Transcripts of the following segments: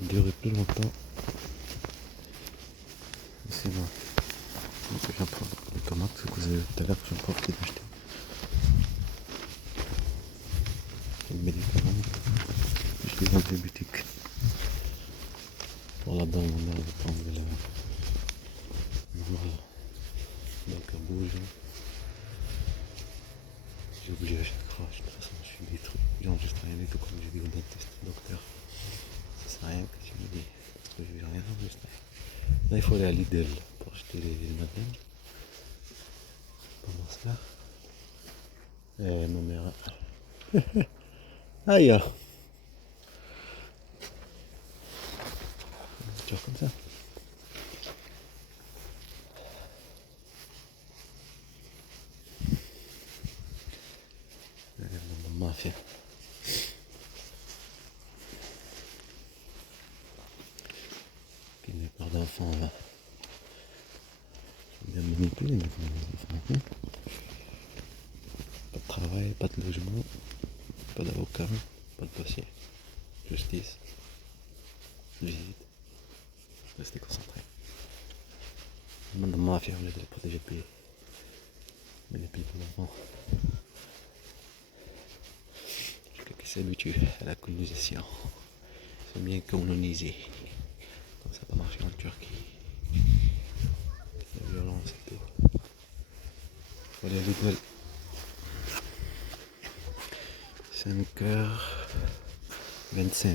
durer plus longtemps. C'est bon. Donc je viens prendre les tomates que vous avez tout à l'heure, je viens profiter d'acheter. Les médicaments. Je les vends dans les boutiques. Pour là-dedans, on va prendre la. Voilà. Donc à bouge. J'ai oublié à chaque fois, de toute façon je suis détruit. J'enregistre rien du tout comme j'ai dit au dentiste, docteur. Ça sert à rien que tu me dis. Parce que je n'ai rien enregistré. Là il faut aller à Lidl pour acheter les madames. Comment ça? Ma mère. Aïe! Tu vois comme ça? Maman a fait. Puis les peurs d'enfants là. Bien manipulé maintenant les enfants. Pas de travail, pas de logement, pas d'avocat, pas de dossier. Justice. Visite. Restez concentré. Maman a fait, on a de les protéger le pays. Mais les pays pour l'enfant. Quelqu'un qui s'habitue à la colonisation. C'est bien colonisé. Donc ça n'a pas marché en Turquie. La violence et tout. Faut aller à l'école. 5h25.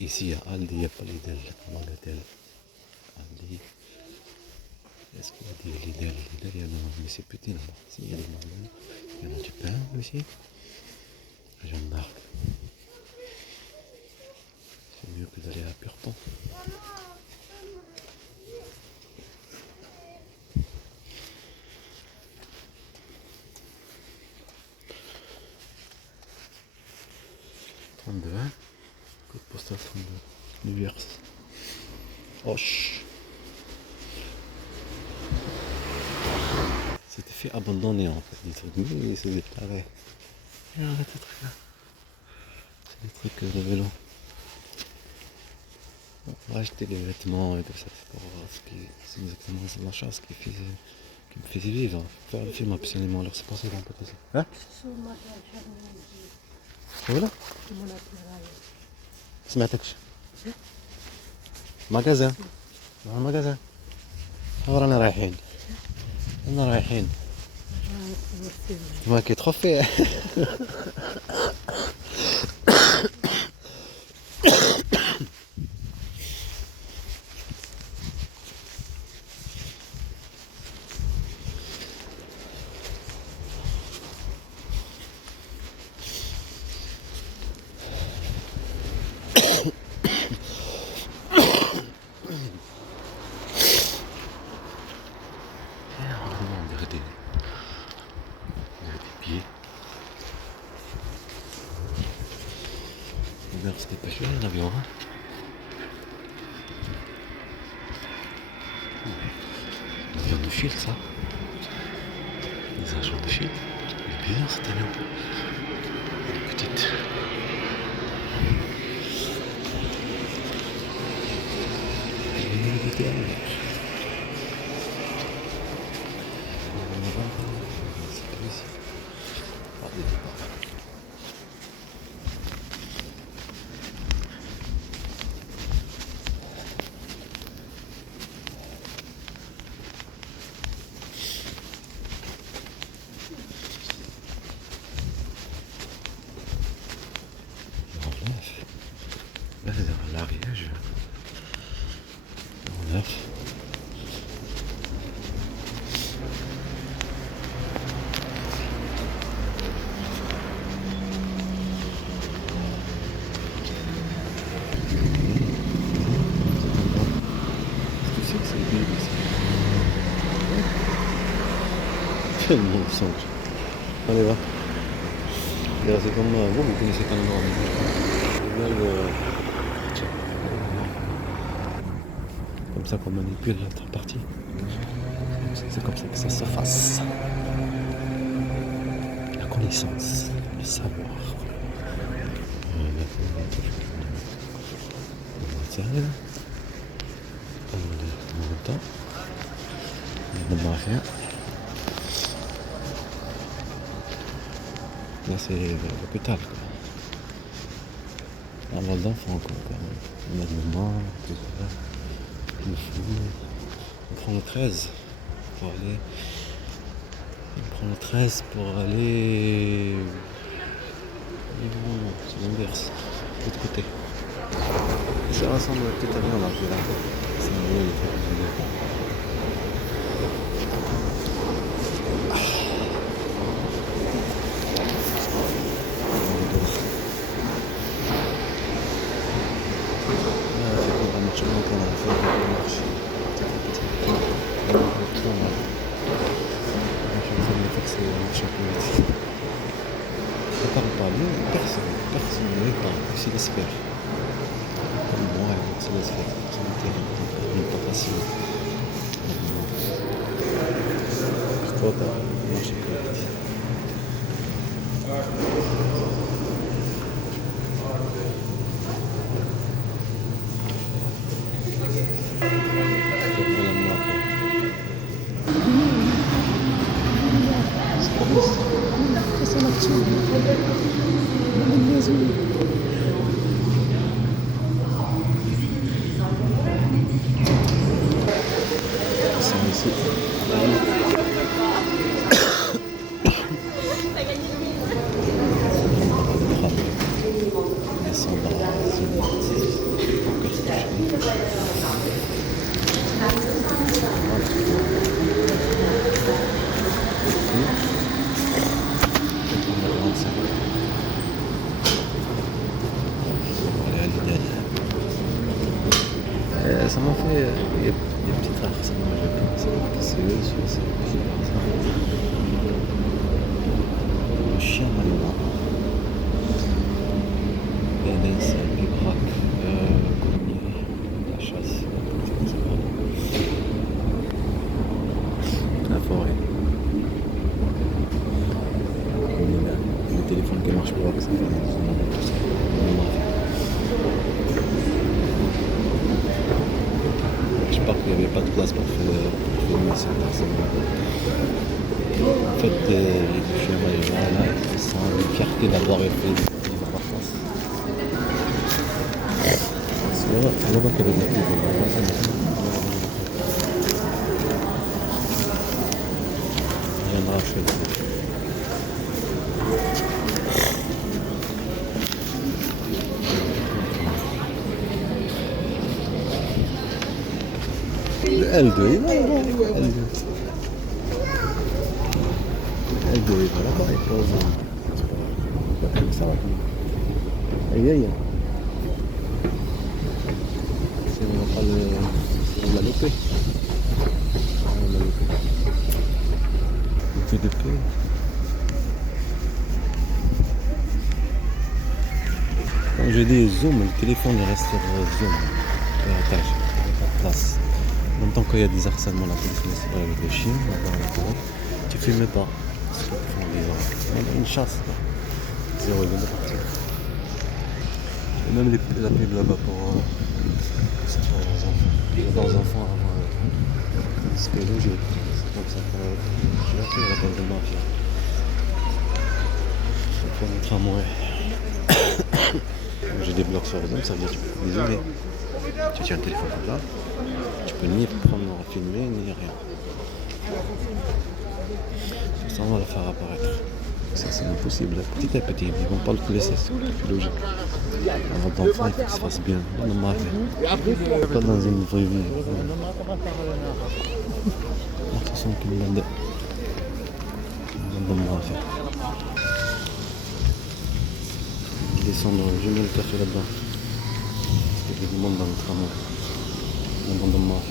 Ici à Aldi, il n'y a pas Lidl, Magatel. Aldi. Est-ce qu'il y a des Lidl? Lidl, il y en a, mais c'est petit là-bas. S'il y a des normaux, il y en a du pain aussi. Jeanne d'Arc. C'est mieux que d'aller à Purton. Code postal 32. L'Uvers. Hoche. C'était fait abandonner en fait, des trucs. Mais c'est des tarés. Regarde ces trucs là. C'est des trucs de vélo. On va acheter des vêtements et tout ça. C'est pour voir ce qui. C'est exactement l'achat, ce qui me faisait vivre. Faire le film absolument. Alors c'est pour ça qu'on peut passer. Hein? ولا سمعتكش ماغازان ماغازان ورانا رايحين ما كيتخفي C'était pas cher l'avion, hein? L'avion de Shield, ça. Les agents de Shield. Il est bizarre cet avion. Petite. Là, c'est dans l'Ariège. 09. C'est bien ici. Tellement de sang. Allez, va. C'est comme vous connaissez pas le nom. Comme ça qu'on manipule l'autre partie. C'est comme ça que ça se fasse. La connaissance, le savoir. سهلة نبدأ بالمافيا. Là c'est l'hôpital quoi. Un mal d'enfant quoi. On a de mémoire, tout ça. Il faut. On prend le 13 pour aller. On prend le 13 pour aller. Non, c'est l'inverse. De l'autre côté. Ça ressemble peut-être à bien là. C'est un peu les trucs. Personne ne veut pas, c'est laisse faire. Comme moi, c'est laisse faire. C'est pas facile. Je dois pas marcher plus vite. Ici. Ça m'a fait des petites rares, ça m'a fait le chien malinois. Les braques, la chasse, la forêt. Le téléphone qui marche pas, ça fait tout ça. Je pense qu'il n'y avait pas de place pour filmer cette personne. En fait, les chiens malinois là, ils sont une fierté d'avoir été dans la France. C'est là qu'elle est il viendra chez nous. L2, il va là-bas, L2. L2, il va là-bas, il pose. C'est pas comme ça. Aïe aïe. Si on va pas le. On l'a loupé. On l'a loupé. Loupé de peu. Quand je dis zoom, le téléphone il reste sur zoom. Piratage, pas de place. En même temps qu'il y a des harcèlements, la police laisse pas avec les chiens, tu ne filmes pas. Une chasse. Zéro, il vient de partir. Et même la pub là-bas pour leurs enfants avant ce que j'ai. C'est comme ça que j'ai appris la base de mafia. Je vais faire un tramway. J'ai des blocs sur Zoom, ça veut dire que tu peux isoler. Tu tiens le téléphone comme ça, tu peux ni prendre, filmer, ni rien. Ça, on va le faire apparaître. Ça, c'est impossible. Petit à petit, ils ne vont pas le laisser, c'est logique. Avant d'enfant, il faut que ça se fasse bien. Pas dans une vraie vie. De toute façon, tout le monde descendre, je mets le café là-dedans. Il y a du monde dans le tramway. Le monde de mort.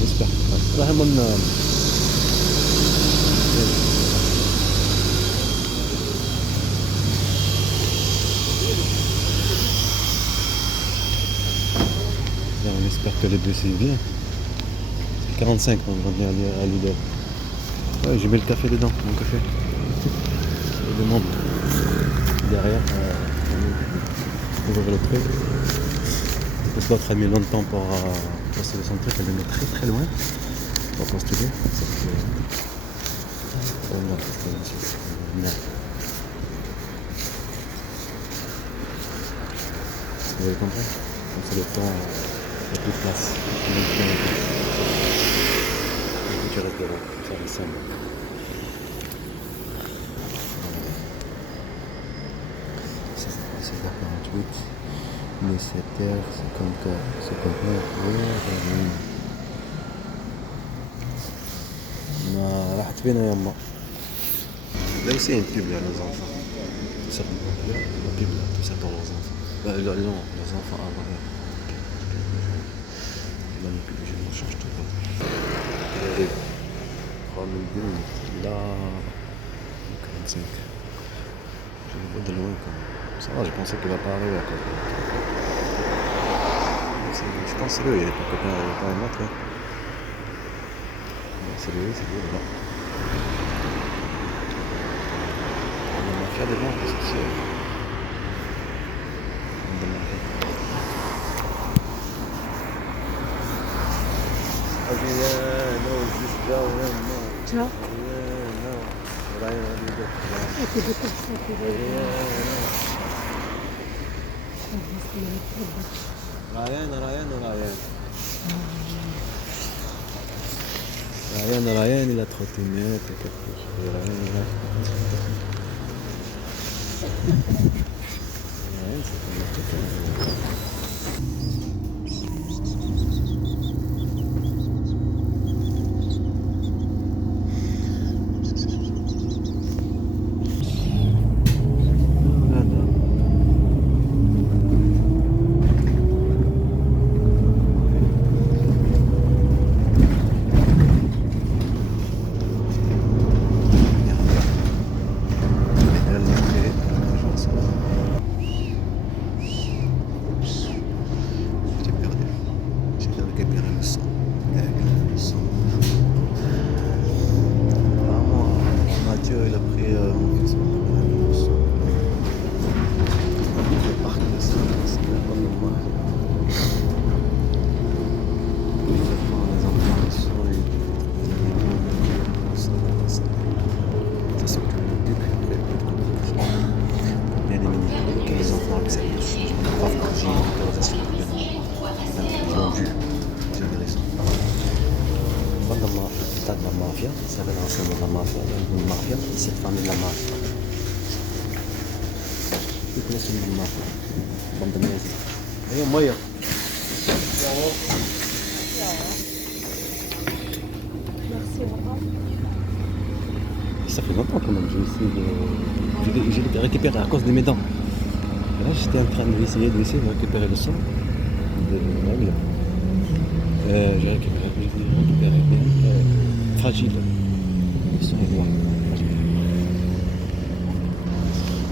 j'espère. Vraiment, on espère que les blessés viennent. C'est 45 quand on vient à Lidl. Ouais, j'ai mis le café dedans, mon café. Je demande derrière. On ouvre le truc. Parce que l'autre a mis longtemps pour passer son truc, elle le met très très loin. Pour construire. Vous avez compris? Comme ça le temps, il n'y a plus de place. Tu restes devant, ça ressemble. C'est 48, 17h, 59, ما راحت فينا يما. Là aussi il y a une pub là, les enfants. Tout ça, la pub là, tout ça pour leurs enfants. Les enfants avant. Là, les pubs, je change tout. Il arrive. 3002, là, 45. Je le vois de loin quand même. Ça va, je pensais qu'il va pas arriver à côté. Je pense que c'est lui, il n'y a pas un autre. Hein. C'est lui, là. On a fait des bons parce que c'est. Ciao. Ryan, il a trottinette et quelque chose. Ryan, c'est pas n'importe quoi. Ça s'appelle anciennement la mafia, une mafia, cette famille de la mafia. Toute la famille de la mafia. Bande de maisons. Et moyen. Merci, au revoir. Ça fait longtemps quand même, j'ai essayé de récupérer à cause de mes dents. Et là j'étais en train d'essayer de récupérer le sang. J'ai récupéré bien. Fragile. Le sang est noir.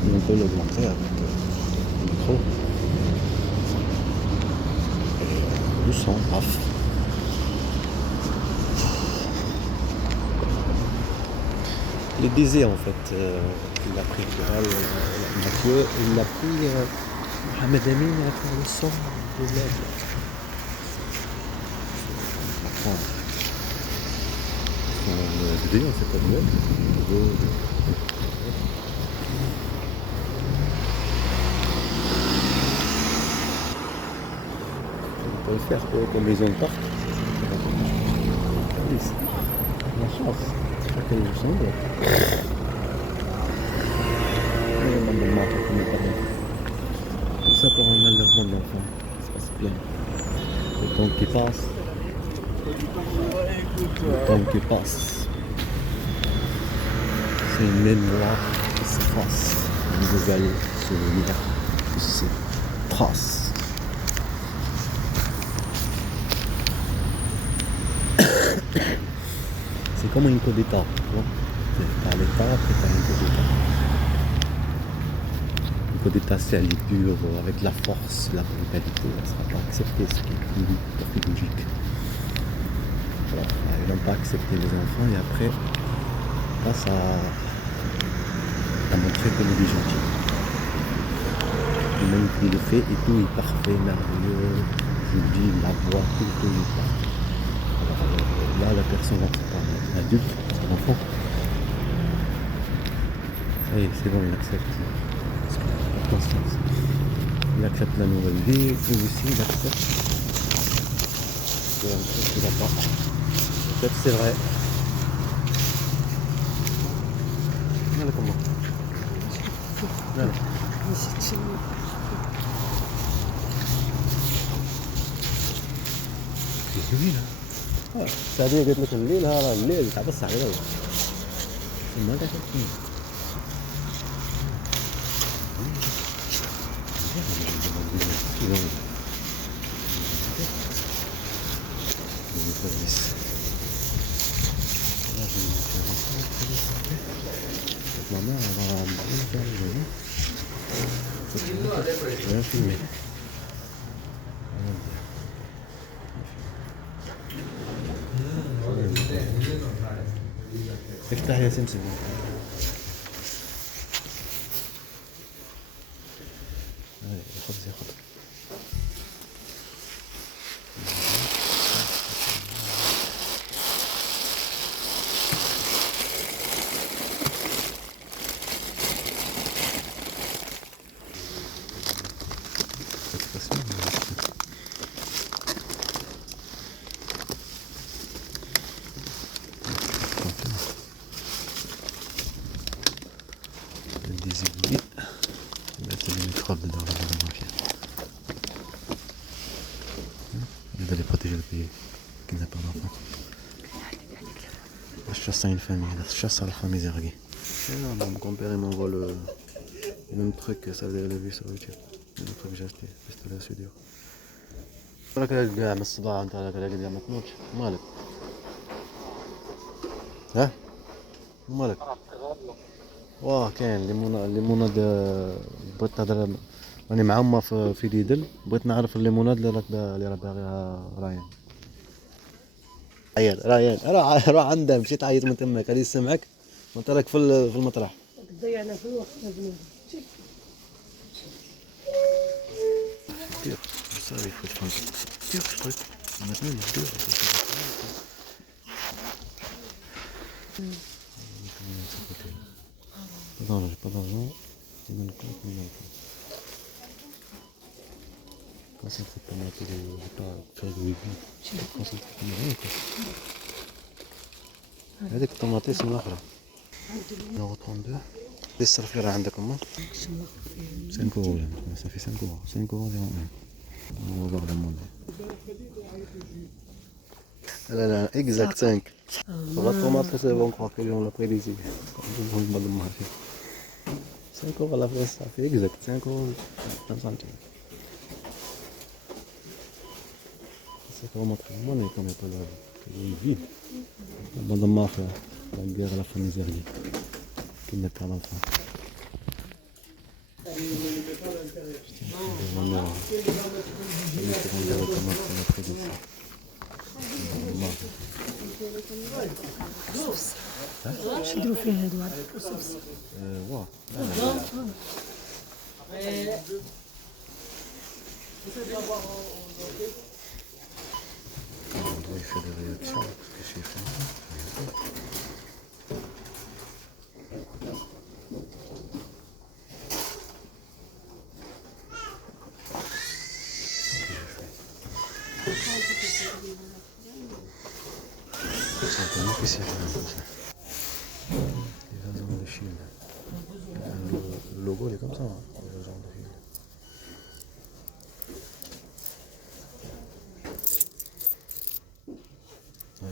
On peut l'augmenter avec le micro. Le sang, paf. Le désert en fait, il a pris Mathieu, il a pris Mohamed Amin à faire le sang de l'aigle. Son vidéo c'est pas de on peut le faire comme ils ont le parc. La chance. Quel ressemble. Tout ça pour un enlèvement de l'enfant. Ça se passe bien. Le temps qui passe. Le temps qui passe. C'est une mémoire qui s'efface. Une nouvelle souvenir qui se trace. C'est comme une coup d'état. T'as l'état, après t'as une coup d'état. Une coup d'état, c'est elle est pure, avec la force, la brutalité. Elle ne sera pas acceptée, ce qui est plus tout à fait logique. Voilà. Ils n'ont pas accepté les enfants et après, grâce à montrer que nous est gentil. Même il le fait et tout est parfait, merveilleux. Je vous dis, la voix, tout est parfait. Alors, là, la personne rentre pas l'adulte, c'est l'enfant. Ça y est, c'est bon, il accepte. Parce qu'il n'a pas conscience. Il accepte la nouvelle vie, et aussi il accepte qu'il y a une chose qui va pas. Peut-être c'est vrai. Voilà comment. Voilà. C'est lui là. ساعدني قلت لك الليل راه الليل تعبس عليه ما كتشوفني maman elle va me faire je vais filmer. افتح يا سمسم. خذ زي خذ. Des aiguilles, mettre les microbes dedans, d'aller protéger le pays qui n'a pas d'enfants. La chasse à une famille, la chasse à la famille Zergui. Mon grand-père il m'envoie le même truc, ça vous avez vu sur YouTube. Le même truc que j'ai acheté, pistolet à soudure. راك كاع من الصداع انت راك كاع ما تموتش مالك ها مالك واه كاين الليموناد بغيت تهضر راني مع ما في ليدل بغيت نعرف الليموناد اللي راه باغيها رايان رايان راه عندها مشيت عيط من تماك غادي يسمعك وانت راك في المطرح ضيعنا في الوقت هذا Dur, ça il faut être dur ce truc. Maintenant il est dur. Pas d'argent, c'est dans le compte, mais dans le compte. Concentré pas mal, je vais pas faire de wifi. Concentré pas mal, quoi. هذيك الطماطيس من الأخرى. نورو 32. دي الصرف اللي راه عندك أما 5 euros صافي 5 euros 5 euros 01 on va voir le monde لا exact 5 la tomate c'est bon quoi que on l'a pris ici on va le marché 5 euros la France ça fait exact 5 euros 30 centimes c'est vraiment très bon et comme il n'y a pas de vide on va le marché la guerre à la famille Zergui qui n'est pas l'enfant شو يديروا فيه هادو هاد القصص واه il fait des réactions parce que j'ai fait c'est un peu difficile comme ça. Les agents de Chine. Le logo il est comme ça, hein, les agents de Chine.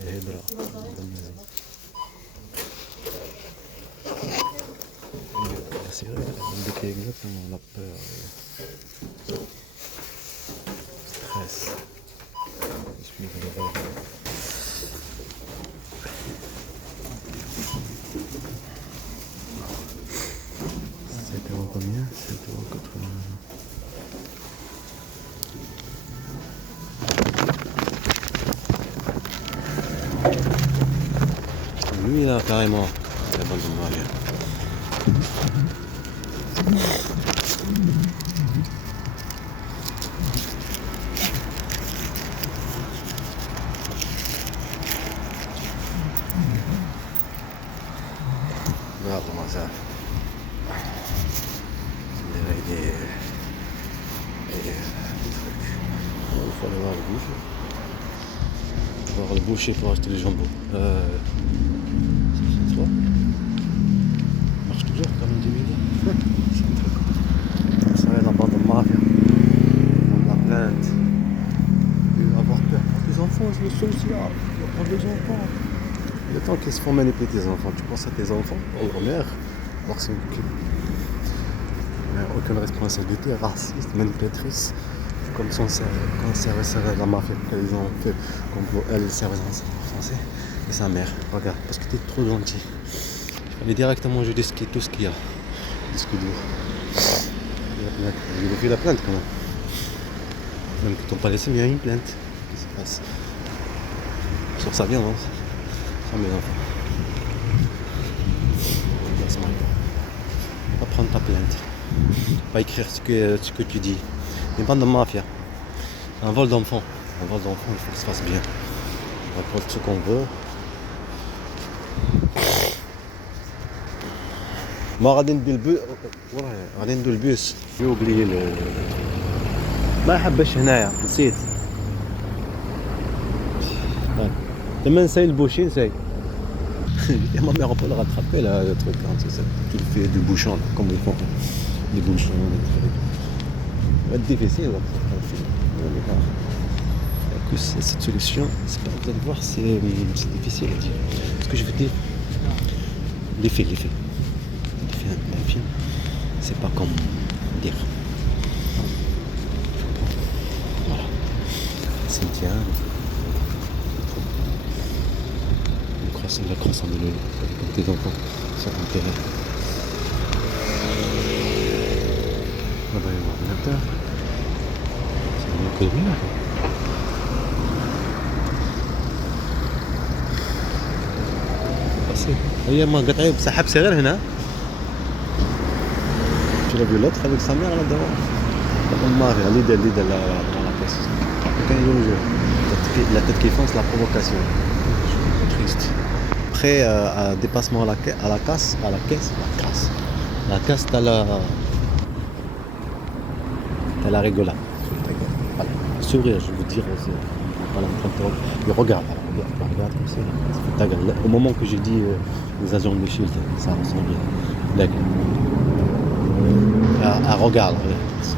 هيدرا c'est vrai, on décrit exactement la peur, le stress. Je suis lui là, carrément. La bande de mafia. Regarde-moi ça. Des trucs. Il faut aller voir le boucher. Voir le boucher pour acheter les jambons. C'est toi. Marche toujours comme une demi-heure. C'est un truc. Ça va être la bande de mafia. On a plainte. Il va avoir peur pour tes enfants, c'est le social. Il va prendre les enfants. Le temps qu'ils se font manipuler tes enfants, tu penses à tes enfants, à leur mère, alors c'est une aucune responsabilité, raciste, manipulatrice, comme son servait la mafia qu'ils ont fait, comme elle servait français, et sa mère. Regarde, parce que t'es trop gentil. Il fallait directement jeter tout ce qu'il y a. Disque dur. Il a fait la plainte quand même. Même qu'ils t'ont pas laissé, mais il y a une plainte. Qu'est-ce qui se passe? Sur sa violence. Sur mes enfants. Pas prendre ta plainte. Pas écrire ce que tu dis. Une bande de mafia. Un vol d'enfant. Un vol d'enfant, il faut que ça se fasse bien. On va prendre ce qu'on veut. ما غادي ندير البوس غادي ندير البوس يوبلي ما حبش هنايا نسيت لما نساي البوشي نساي ما mère on peut le rattraper là le truc quand c'est ça tu le fais du bouchon là, comme ils font des bouchons des trucs ça va être difficile là, que cette solution c'est pas vous allez voir c'est difficile à dire ce que je veux dire l'effet d'un film, c'est pas comme dire. Voilà. Cynthia, la croissance de l'eau, comme tes enfants sont intérêts. On va aller voir l'ordinateur. C'est une connerie là. هي ما قطعي بسحب صغير هنا tu l'as vu l'autre avec sa mère là devant l'idée là dans la caisse quand il joue la tête qui fonce la provocation triste après à dépassement à la caisse t'as la rigolade voilà. Sourire je veux dire voilà, il regarde comme ça au moment que j'ai dit les agents de Shield ça ressemble bien à regarde,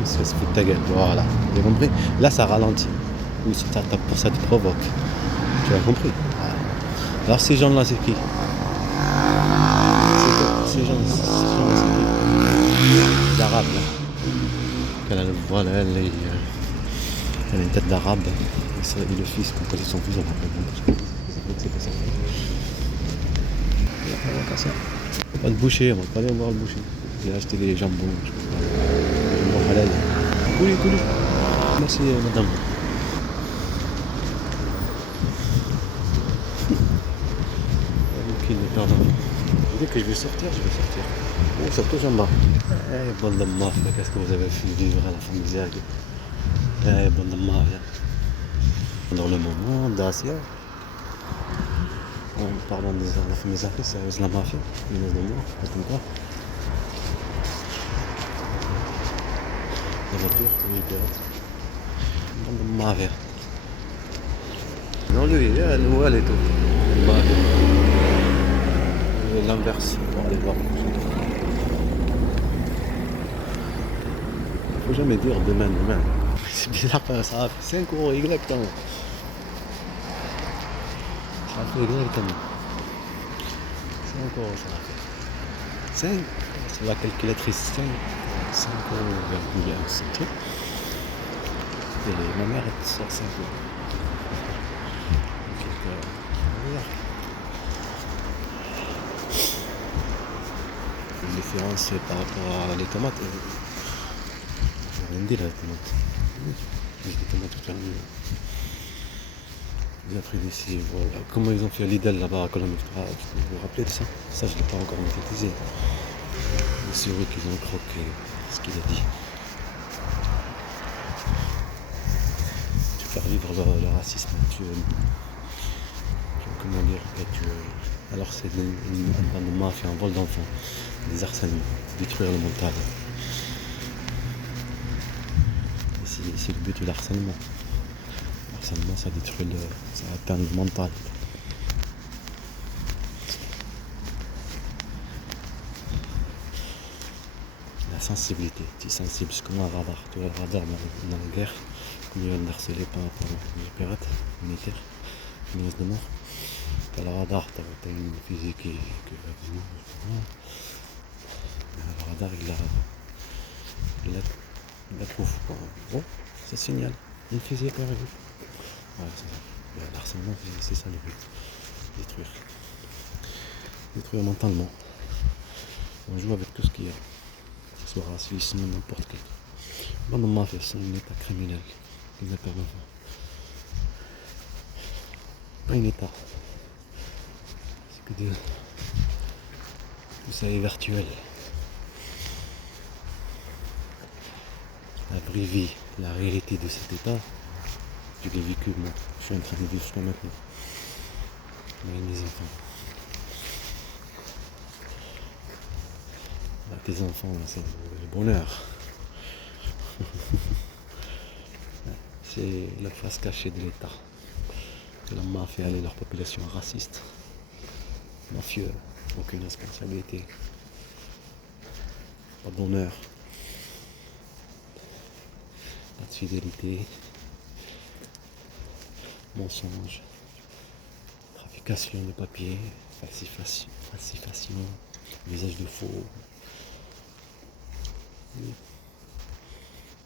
ça se fout de ta gueule, voilà, tu as compris? Là ça ralentit, oui, pour ça te provoque, tu as compris? Voilà. Alors ces gens là c'est qui? Ces gens là c'est qui? Les arabes là, elle a le voile, elle a une tête d'arabe, et le fils, comme quand ils sont fils, on rappelle, c'est pas ça. On va te boucher, on va pas aller voir le boucher. J'ai acheté des jambons, jambon halal. Coulez. Merci madame. Ok, pardon. Dès que je vais sortir. Oh, surtout j'en bats. Bande de mafia, qu'est-ce que vous avez fait vivre à la famille Ziag? Bande de mafia. Dans le moment d'Asia, en parlant de la famille Ziag, c'est la mafia, menace de mort, pas comme quoi. La voiture, oui, pirate. Bande de mafia. Non, lui, elle est tout. L'inverse, on va aller voir. Faut jamais dire demain. C'est bizarre, ça a fait 5 € exactement. Ça a fait exactement. 5 € ça a fait. 5, c'est la calculatrice 5 € c'est tout. Et ma mère elle sort 5 €. Une différence par rapport à les tomates. Rien dit là, les tomates. Les tomates tout permis. Les Africains d'ici, voilà. Comment ils ont fait Lidl là-bas à Colombie-Frère, vous vous rappelez de ça? Ça, je ne l'ai pas encore médiatisé. Les souris qu'ils ont croqué, ce qu'il a dit. Tu fais vivre le racisme, comment dire, alors c'est un bande de mafia, un vol d'enfants, des harcèlements, détruire le mental. Et c'est le but de l'harcèlement. L'harcèlement, ça détruit ça atteint le mental. La sensibilité, tu es sensible, c'est comme un radar. Tu vois le radar dans la guerre, comme ils veulent harceler par rapport aux pirates militaires, menace de mort. T'as le radar, t'as une physique qui le radar, il la trouve. Bon, ça signale. Une fusée qui arrive. Voilà, c'est ça. L'harcèlement, c'est ça le but. Détruire. Détruire mentalement. On joue avec tout ce qu'il y a. Que ce soit racisme, n'importe quel. Bande de mafia, c'est un état criminel. Ils appellent l'enfant. Pas un état. C'est que tout ça est virtuel. La vraie vie, la réalité de cet état, je l'ai vécu moi. Je suis en train de vivre jusqu'à maintenant. Avec mes enfants. Avec tes enfants, c'est le bonheur. C'est la face cachée de l'État. Que la mafia et leur population raciste. Mafieux, aucune responsabilité. Pas d'honneur. Pas de fidélité. Mensonge. Trafication de papier. Falsification. Visage de faux.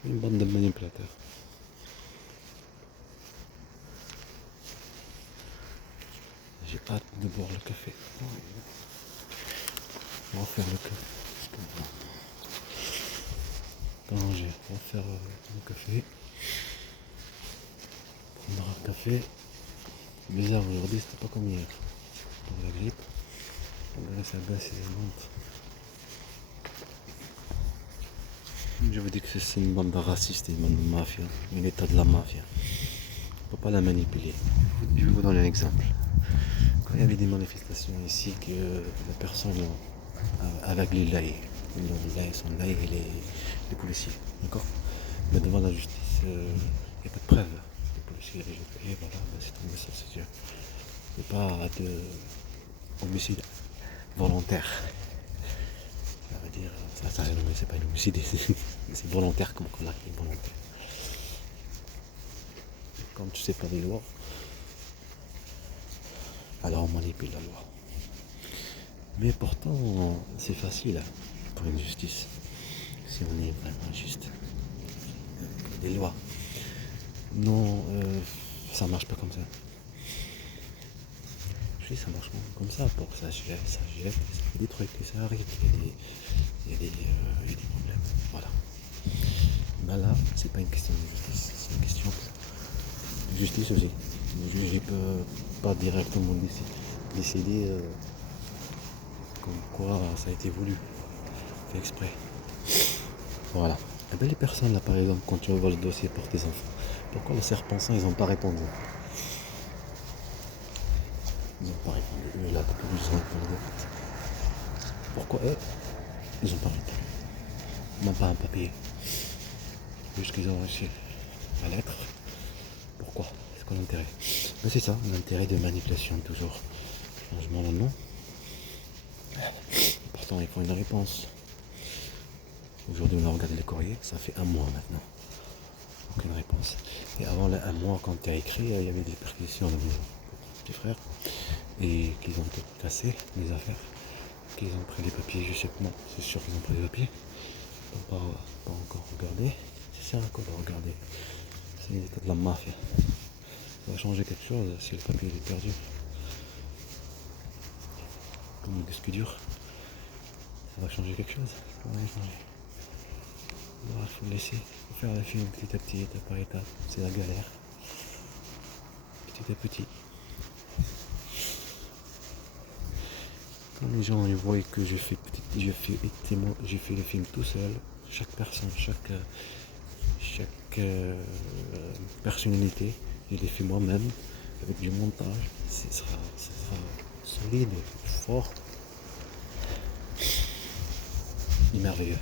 Une bande de manipulateurs. J'ai hâte de boire le café. On va faire le café. Quand on va faire le café. Prendre un café. Bizarre aujourd'hui, c'était pas comme hier. Pour la grippe. On dirait que ça baisse et ça monte. Je vous dis que c'est une bande de racistes, une bande de mafia, un état de la mafia. On ne peut pas la manipuler. Je vais vous donner un exemple. Quand il y avait des manifestations ici, que la personne avec les laïcs, son laïc et les policiers, d'accord. Mais devant la justice, il n'y a pas de preuve. Les policiers, et voilà, c'est tombé sur ses yeux. Il n'y a pas de homicide volontaire. Ça veut dire, ça c'est pas une homicide, c'est volontaire comme on a est volontaire. Quand tu sais pas les lois, alors on manipule la loi. Mais pourtant, c'est facile pour une justice, si on est vraiment juste. Les lois. Non, ça marche pas comme ça. Oui, ça marche comme ça, pour que ça jette, il y a des trucs, ça arrive, il y a des problèmes. Voilà. Ben là, c'est pas une question de justice, c'est une question de justice aussi. Le juge ne peut pas directement décider comme quoi ça a été voulu, fait exprès. Voilà. Et bien les personnes là par exemple, quand tu envoies le dossier pour tes enfants, pourquoi les serpentins ils n'ont pas répondu? Ils n'ont pas répondu. Eux là, depuis ils ont répondu. Pourquoi eux ils n'ont pas répondu? Même pas un papier. Juste qu'ils ont reçu la lettre. Pourquoi? C'est quoi l'intérêt? Mais c'est ça, l'intérêt de manipulation toujours. Changement de nom. Pourtant il faut une réponse. Aujourd'hui on a regardé les courriers, ça fait un mois maintenant. Aucune réponse. Et avant un mois quand tu as écrit, il y avait des perquisitions de mon petit frère. Et qu'ils ont tout cassé, les affaires. Qu'ils ont pris les papiers, je sais pas, non, c'est sûr qu'ils ont pris les papiers. Ils n'ont pas encore regardé. C'est ça qu'on doit regarder. C'est l'état de la mafia. Ça va changer quelque chose si le papier est perdu. Comme le disque dur. Ça va changer quelque chose. Ça va rien changer. Il faut le laisser. Il faut faire la film petit à petit, étape par étape. C'est la galère. Petit j'étais petit. Quand les gens ils voient que j'ai fait le film tout seul, chaque personne, chaque personnalité, je l'ai fait moi-même, avec du montage, ce sera solide, fort et merveilleux.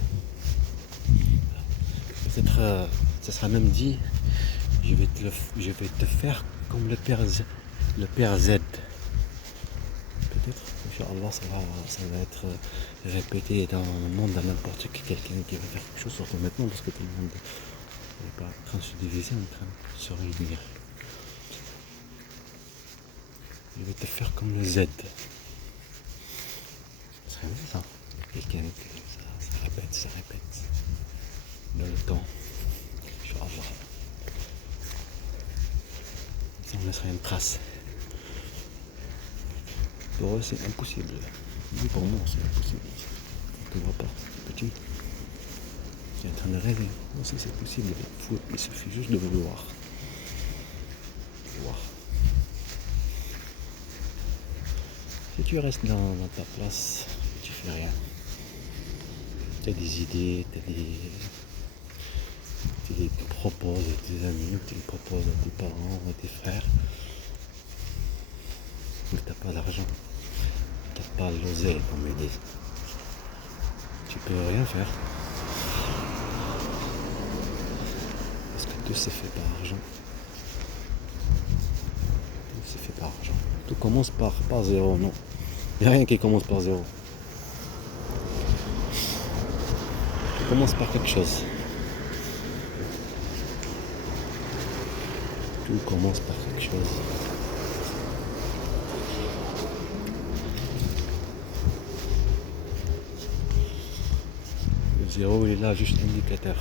Peut-être, ça sera même dit, je vais te faire comme le père Z. Peut-être, Inch'Allah, ça va être répété dans le monde à n'importe qui, quelqu'un qui va faire quelque chose, surtout maintenant, parce que tout le monde n'est pas en train de se diviser, en train de se réunir. Je vais te faire comme le Z. Ce serait bien ça. Quelqu'un, ça répète. Dans le temps, Inch'Allah. Ça, on laisserait une trace. Pour eux, c'est impossible. Mais pour moi, c'est impossible. Tu ne vois pas, c'est petit. Tu es en train de rêver. Moi aussi, c'est possible. Il suffit juste de vouloir. Si tu restes dans ta place, tu fais rien. Tu as des idées, tu les proposes à tes amis, tu les proposes à tes parents, à tes frères. Mais tu n'as pas d'argent. Tu n'as pas l'oseille, comme ils disent. Tu peux rien faire. Parce que tout s'est fait par argent. Tout s'est fait par argent. Tout commence par zéro, non. Il n'y a rien qui commence par zéro. Tout commence par quelque chose. Tout commence par quelque chose. Le zéro, il est là, juste indicateur.